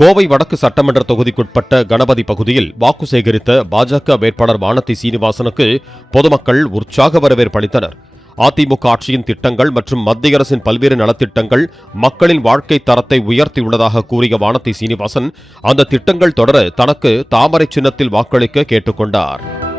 கோவை வடக்கு சட்டமன்ற தொகுதிக்குட்பட்ட கணபதி பகுதியில் வாக்கு சேகரித்த பாஜக வேட்பாளர் வானதி சீனிவாசனுக்கு பொதுமக்கள் உற்சாக வரவேற்பு அளித்தனர். அதிமுக ஆட்சியின் திட்டங்கள் மற்றும் மத்திய அரசின் பல்வேறு நலத்திட்டங்கள் மக்களின் வாழ்க்கை தரத்தை உயர்த்தியுள்ளதாக கூறிய வானதி சீனிவாசன் அந்த திட்டங்கள் தொடர தனக்கு தாமரை சின்னத்தில் வாக்களிக்க கேட்டுக் கொண்டார்.